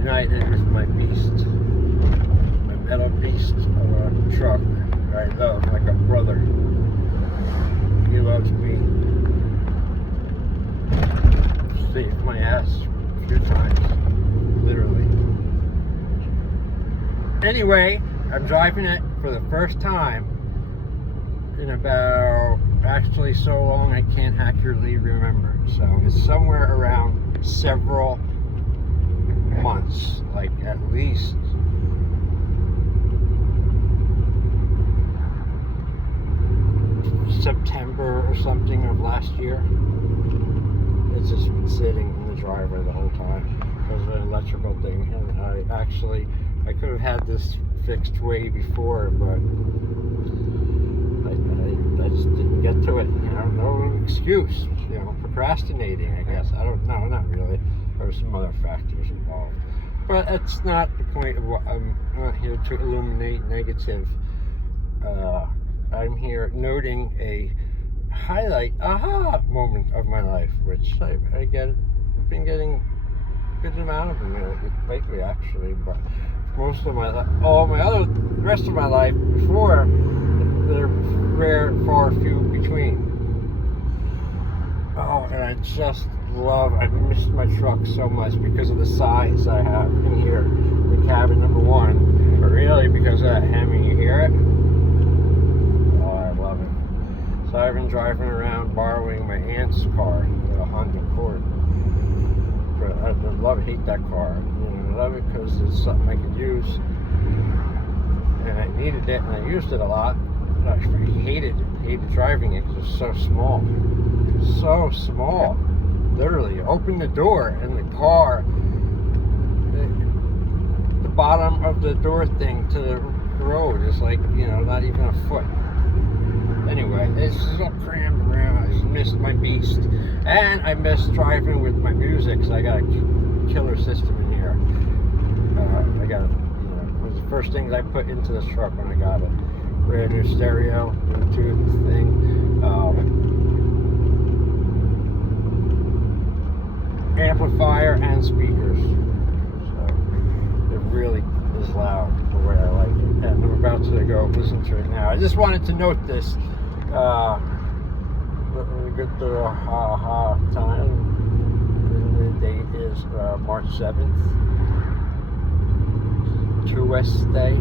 reunited with my beast, my metal beast of a truck I love like a brother. He loves me. Saved my ass a few times, literally. Anyway, I'm driving it for the first time in about, actually so long I can't accurately remember. So it's somewhere around several months, like at least September or something of last year. It's just been sitting in the driveway the whole time because of an electrical thing, and I could have had this fixed way before, but I just didn't get to it. No excuse. Procrastinating, I guess. I don't know, not really. There were some other factors involved, but that's not the point of what I'm not here to illuminate negative. I'm here noting a highlight, aha moment of my life, which I've been getting a good amount of them lately, actually. But most of my life, the rest of my life before, they're rare, far few between. Oh, and I missed my truck so much because of the size I have in here, in cabin number one, but really because of that Hemi. You hear it? So I've been driving around borrowing my aunt's car, a Honda Accord. But I hate that car. I love it because it's something I could use. And I needed it, and I used it a lot. But I hated driving it because it's so small. So small. Literally, you open the door and the car, the bottom of the door thing to the road is like, not even a foot. Anyway, it's just all crammed around. I just missed my beast. And I missed driving with my music, because I got a killer system in here. It was the first things I put into this truck when I got it. Brand new stereo, Bluetooth thing. Amplifier and speakers. So, it really is loud the way I like it. And I'm about to go listen to it now. I just wanted to note this. Let me get the time. The date is March 7th. Tuesday,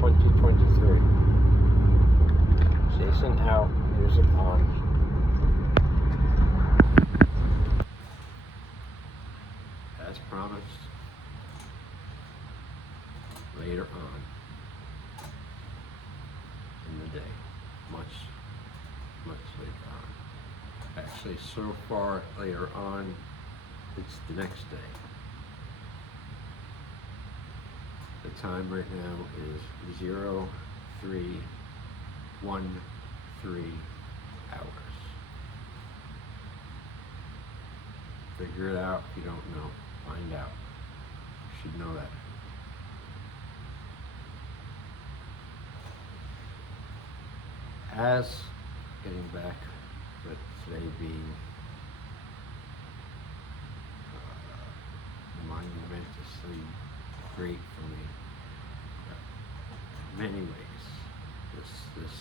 2023. Jason out, music on. As promised, later on in the day, much later on. Actually, so far later on, it's the next day. The time right now is 0313 hours. Figure it out if you don't know. Find out. You should know that. As getting back, but today being monumentously great for me in many ways. This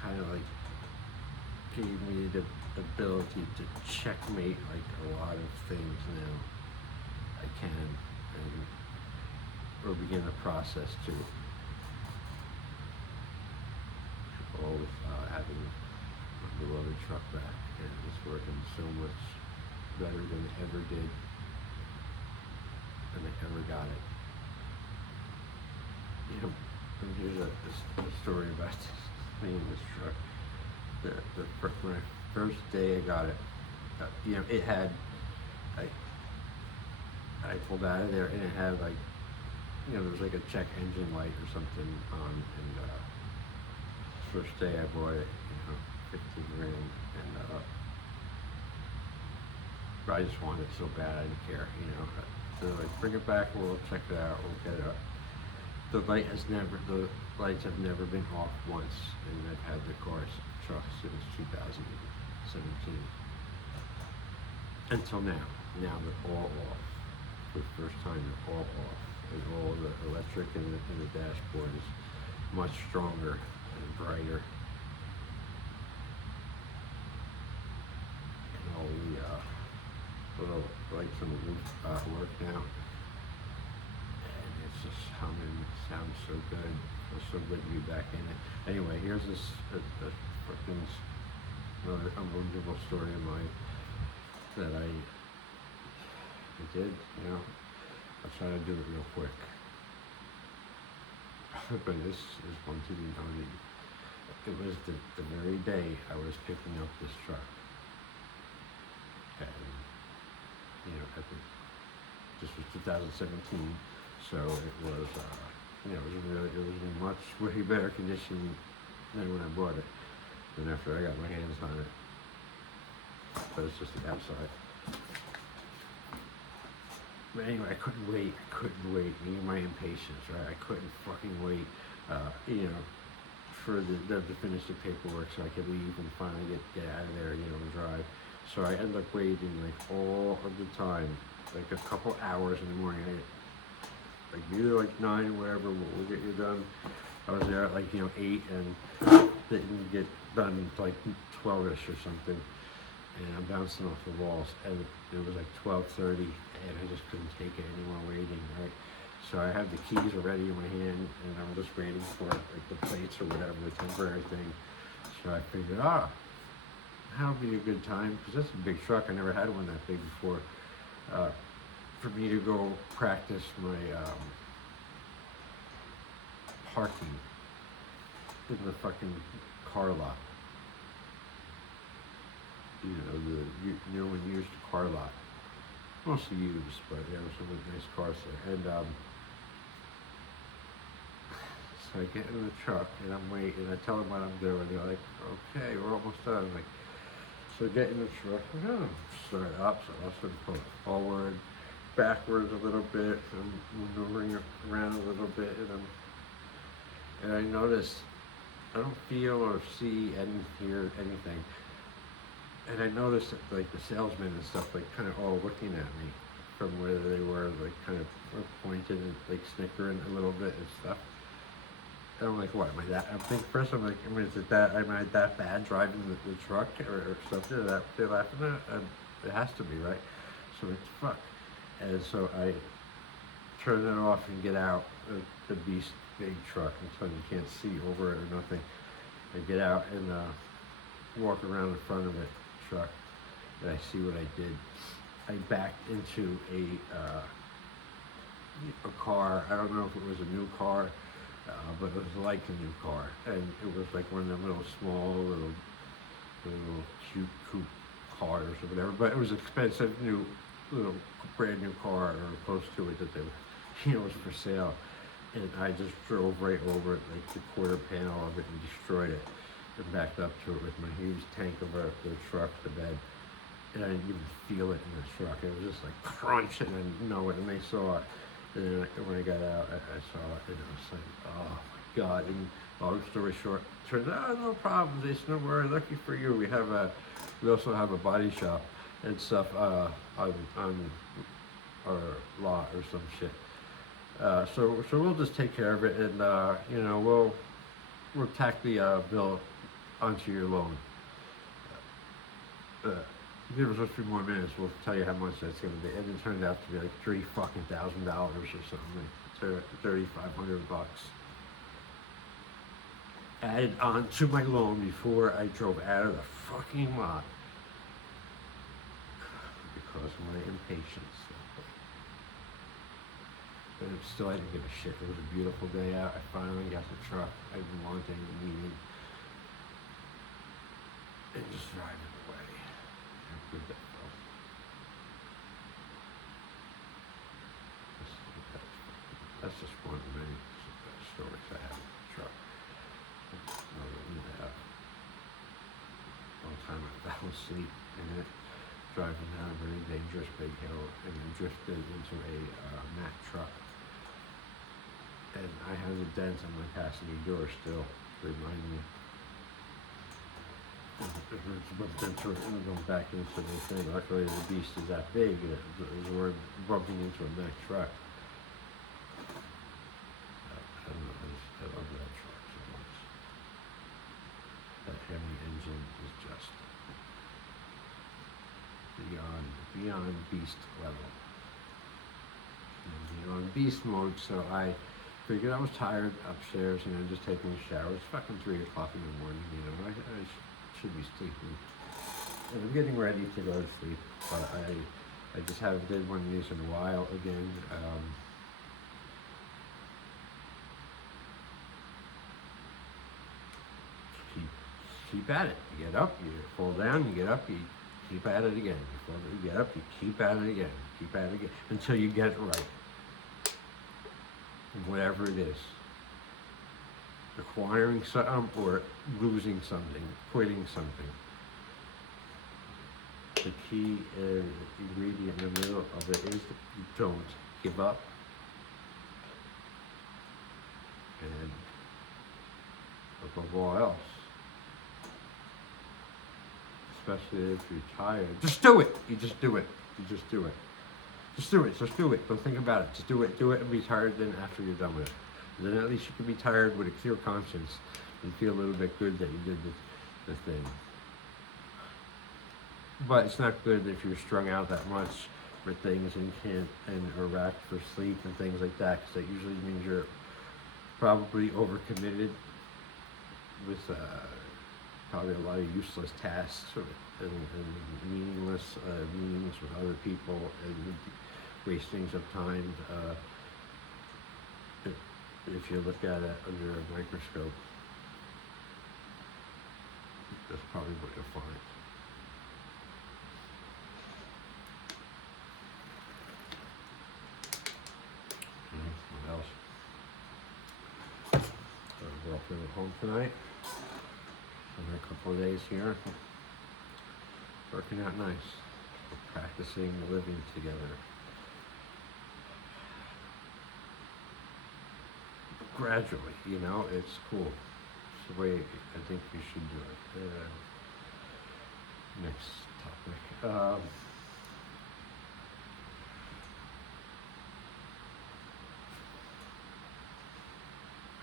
kind of like gave me the ability to checkmate like a lot of things now. I can or begin the process to. With having the beloved truck back, and it's working so much better than it ever did, than I ever got it. Here's a story about me and this truck. When I first day I got it, it had, I pulled out of there and it had like, there was like a check engine light or something on, and first day I bought it, 15 grand, and I just wanted it so bad I didn't care, So like, bring it back, we'll check it out, we'll get it up. The lights have never been off once, and I've had the truck since 2017. until now. Now they're all off. For the first time, they're all off. And all the electric in the dashboard is much stronger and brighter. And all the little lights on the roof work now. And it's just humming. It sounds so good. It feels so good to be back in it. Anyway, here's this fucking another unbelievable story of mine that I did, you know. I'll try to do it real quick. But this is one to be noted. It was the very day I was picking up this truck. And, you know, this was 2017, so it was, you know, it was in much way better condition than when I bought it, than after I got my hands on it. But it's just the outside. But anyway, I couldn't wait. Me and my impatience, right? I couldn't fucking wait, you know, for them to finish the paperwork so I could leave and finally get out of there, you know, and drive. So I ended up waiting like all of the time, like a couple hours in the morning. Like either like 9 or whatever, we'll get you done. I was there at like, you know, 8 and didn't get done until like 12ish or something. And I'm bouncing off the walls, and it was like 12:30, and I just couldn't take it anymore waiting, right? So I have the keys already in my hand, and I'm just waiting for like the plates or whatever, the temporary thing. So I figured, that'll be a good time, because that's a big truck. I never had one that big before. For me to go practice my parking in the fucking car lot. You know, the new and used car lot. Mostly used, but there were some nice cars there. And so I get in the truck and I'm waiting. I tell them what I'm doing. They're like, okay, we're almost done. I'm like, so get in the truck. Start up, so I'll sort of pull it forward, backwards a little bit. I'm maneuvering around a little bit, and I notice I don't feel or see and hear anything. And I noticed that, like, the salesmen and stuff, like, kind of all looking at me from where they were, like, kind of pointed and, like, snickering a little bit and stuff. And I'm like, what, am I that? I'm thinking first, I'm like, am I that bad driving the truck or something that they're laughing at? And it has to be, right? So it's fuck. And so I turn it off and get out the beast big truck until you can't see over it or nothing. I get out and walk around in front of it. Truck, and I see what I did. I backed into a car. I don't know if it was a new car, but it was like a new car, and it was like one of them little small, little cute coupe cars or whatever. But it was expensive, new, little brand new car, or close to it, that they, you know, was for sale. And I just drove right over it, like the quarter panel of it, and destroyed it. And backed up to it with my huge tank of the truck, the bed, and I didn't even feel it in the truck. It was just like crunch, and I know it, and they saw it. And then when I got out, I saw it, and I was like, oh my God. And long story short, turns out, no problem, Jason, don't worry, lucky for you. We also have a body shop and stuff on our lot or some shit. So we'll just take care of it, and you know, we'll tack the bill onto your loan. Give us a few more minutes, we'll tell you how much that's going to be. And it turned out to be like $3,000 or something, like $3,500 added on to my loan before I drove out of the fucking lot because of my impatience. But still, I didn't give a shit. It was a beautiful day out. I finally got the truck I've been wanting and needing. And just driving away. How good that felt. That's just one of many stories I have with the truck. One time I fell asleep in it, driving down a very dangerous big hill, and then drifted into a Mack truck. And I have the dent on my passenger door still, to remind me. It hurts But then going back into the thing, luckily the beast is that big, we're bumping into a Mack truck. I love that truck so much. That heavy engine is just beyond beast level. And beyond beast mode, so I figured I was tired upstairs, just taking a shower. It's fucking 3 o'clock in the morning, I should be sleeping. And I'm getting ready to go to sleep, but I just haven't did one of these in a while again. Keep at it. You get up, you fall down, you get up, you keep at it again. You get up, you keep at it again, keep at it again, until you get it right. Whatever it is. Acquiring something or losing something, quitting something. The key ingredient in the middle of it is that you don't give up. And above all else, especially if you're tired, just do it. You just do it. You just do it. Just do it. Just do it. Don't think about it. Just do it. Do it and be tired then after you're done with it. And then at least you can be tired with a clear conscience and feel a little bit good that you did the thing. But it's not good if you're strung out that much for things and can't or racked for sleep and things like that, because that usually means you're probably overcommitted with probably a lot of useless tasks and meaningless meetings with other people and wastings of time. If you look at it under a microscope, that's probably what you'll find. What else? We're up at home tonight. Another couple of days here. Working out nice. We're practicing living together. Gradually, it's cool. It's the way I think you should do it. Next topic. I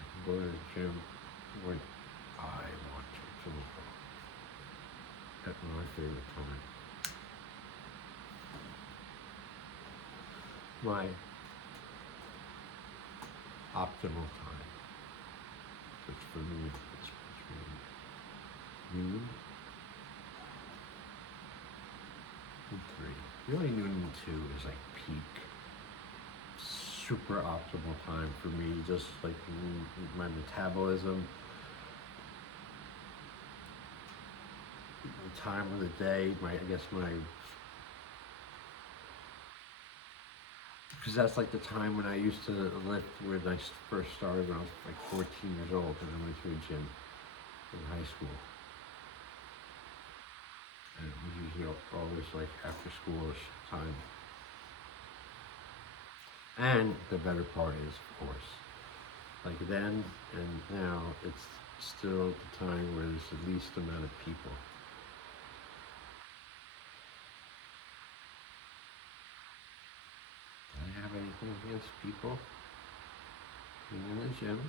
can go to the gym when I want to. At my favorite time. My optimal time, which for me is between noon and 3. Really noon and 2 is like peak, super optimal time for me, just like my metabolism, the time of the day, because that's like the time when I used to lift when I first started when I was like 14 years old and I went to a gym in high school. And it was usually always like after schoolish time. And the better part is, of course, like then and now, it's still the time where there's the least amount of people. Have anything against people being in the gym,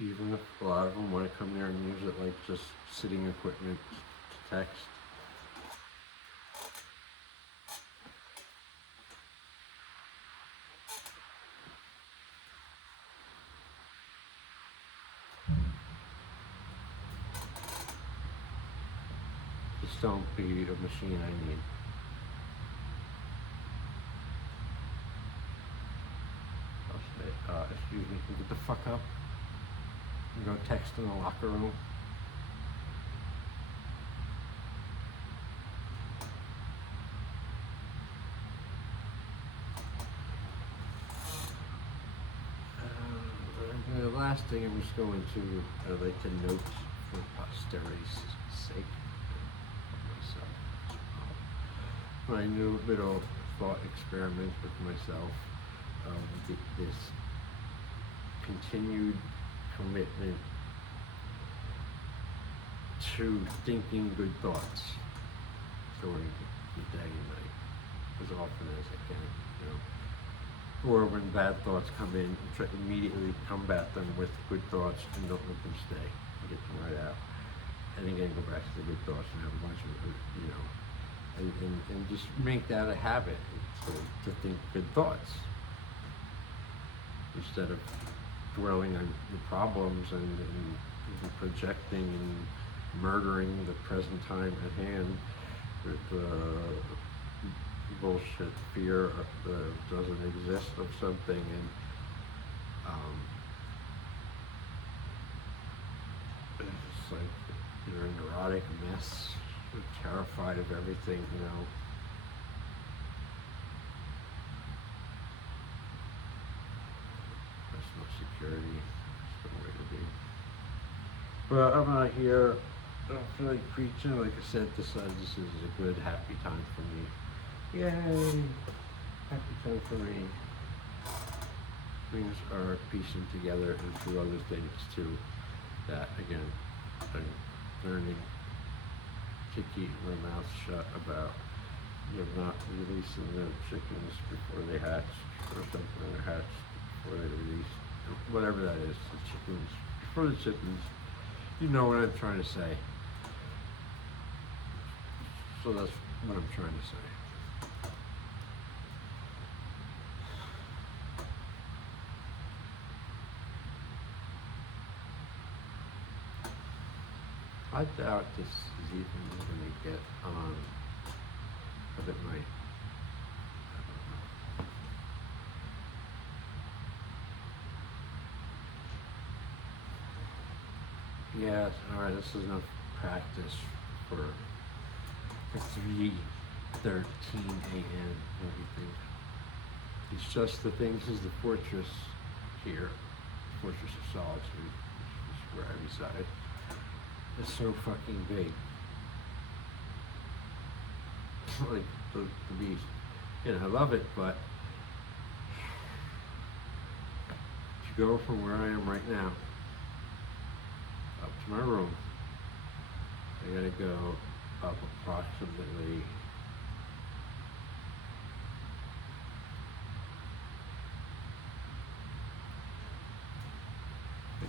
even if a lot of them want to come there and use it like just sitting equipment to text. Just don't be a machine I need. Excuse me, can you get the fuck up and go text in the locker room? The last thing I'm just going to, I'd like to note for posterity's sake of myself, my new little thought experiment with myself, this continued commitment to thinking good thoughts during the day and night as often as I can, you know. Or when bad thoughts come in, try to immediately combat them with good thoughts and don't let them stay. Get them right out. And again, go back to the good thoughts and have a bunch of, you know, and just make that a habit to think good thoughts instead of dwelling on the problems and projecting and murdering the present time at hand with bullshit fear doesn't exist of something, and it's like you're a neurotic mess, you're terrified of everything, you know. Personal security, that's the way to be. Well, I'm not here. I don't feel like preaching. Like I said, this is a good, happy time for me. Yay! Happy time for me. Things are piecing together and a few other things too. That again, I'm learning to keep my mouth shut about, you know, not releasing the chickens before they hatch, or something that hatch before they release, whatever that is. The chickens before the chickens. You know what I'm trying to say. So that's what I'm trying to say. I doubt this is even going to get on, but it might. I don't know. Yes, alright, this is enough practice for 3:13 a.m. What do you think? It's just the things is the fortress here, Fortress of Solitude, which is where I reside. It's so fucking big. Like the beast. You know, I love it, but to go from where I am right now up to my room, I gotta go up approximately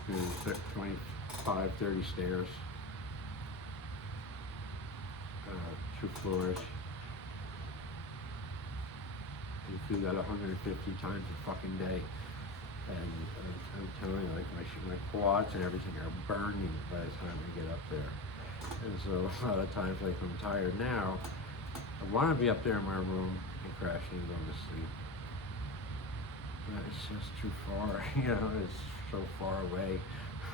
maybe 25, 30 stairs. 2 floors. You do that 150 times a fucking day, and I'm telling you, like my quads and everything are burning by the time I get up there. And so a lot of times, like I'm tired now, I want to be up there in my room and crashing and going to sleep. But it's just too far, you know. It's so far away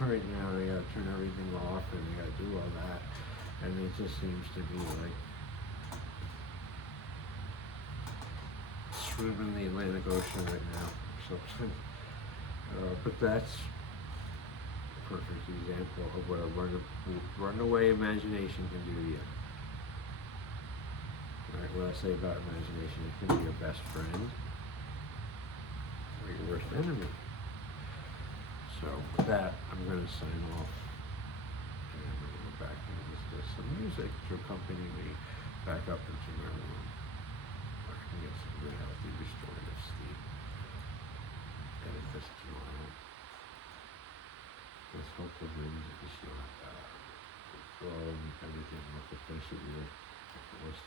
right now. I gotta turn everything off and I gotta do all that, and it just seems to be like swimming in the Atlantic Ocean right now or something. But that's a perfect example of what a runaway imagination can do to you. Right, what I say about imagination, it can be your best friend or your worst enemy. So with that, I'm going to sign off, and I'm going to go back and listen to some music to accompany me back up into my room, where I can get some good, healthy, restorative sleep. Edit this tomorrow. Let's hope the wind is not blowing everything off the face of the earth like it was